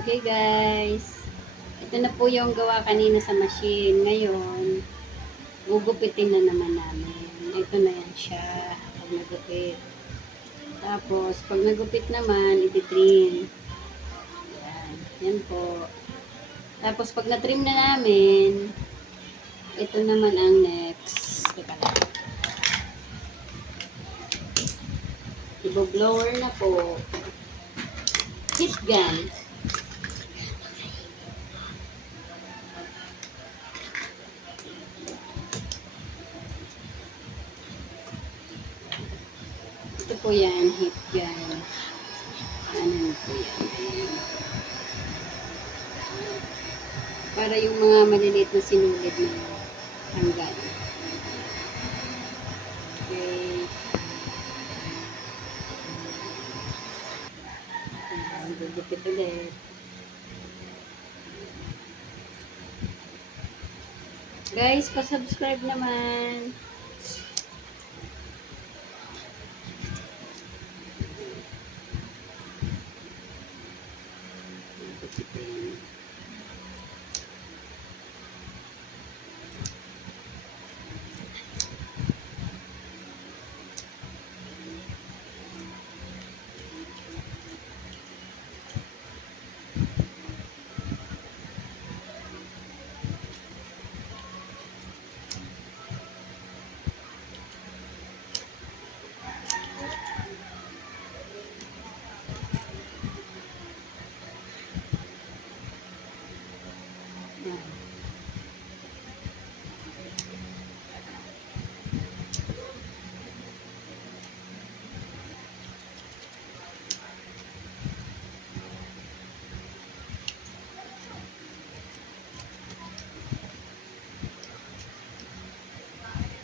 Okay guys, ito na po yung gawa kanina sa machine. Ngayon, gugupitin na naman namin. Ito na yan siya, pag nagupit. Tapos, pag nagupit naman, ititrim. Yan, yan po. Tapos, pag natrim na namin, ito naman ang next. Teka lang. Ibo-blower na po. Heat gun. Ito po yan, heat gun. Ano po yan? Ayan. Para yung mga maliliit na sinulid na hanggan. Okay. Gugupit ulit. Guys, pa-subscribe naman.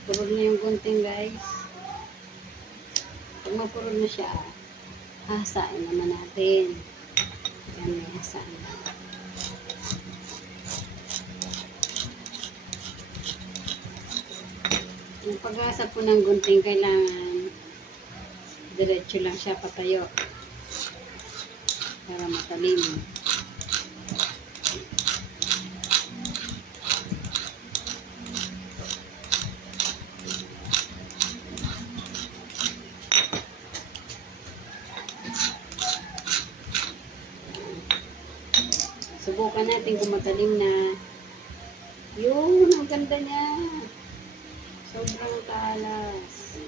Purog na yung gunting guys. Pag mapurog na siya, hasain naman natin. Yan, may hasain. Yung paghasa po ng gunting, kailangan diretso lang siya patayo para matalim. Subukan natin kung matalim na. Yun, ang ganda niya. Sobrang talas.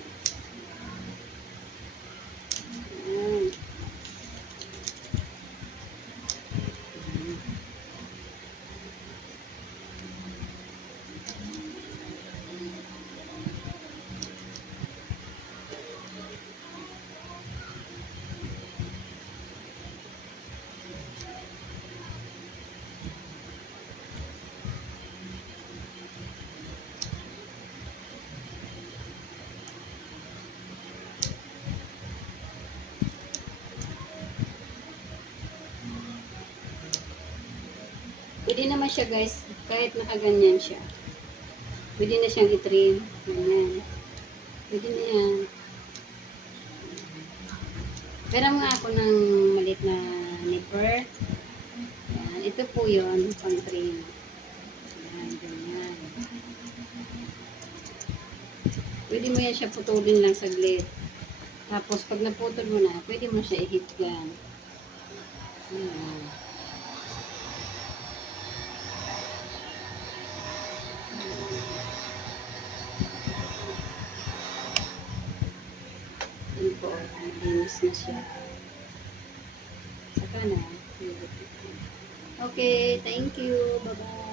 Ayan. Pwede naman siya guys, kahit nakaganyan siya. Pwede na siyang itrim. Ganyan. Pwede na yan. Pero nga ako ng maliit na nipper. Yan. Ito po yun, pang trim. Yan, ganyan. Pwede mo yan siya putulin lang saglit. Tapos pag naputol mo na, pwede mo siya i-heat gun. Yan. Yan po, malinis na siya. Saka na. Okay, thank you. Bye-bye.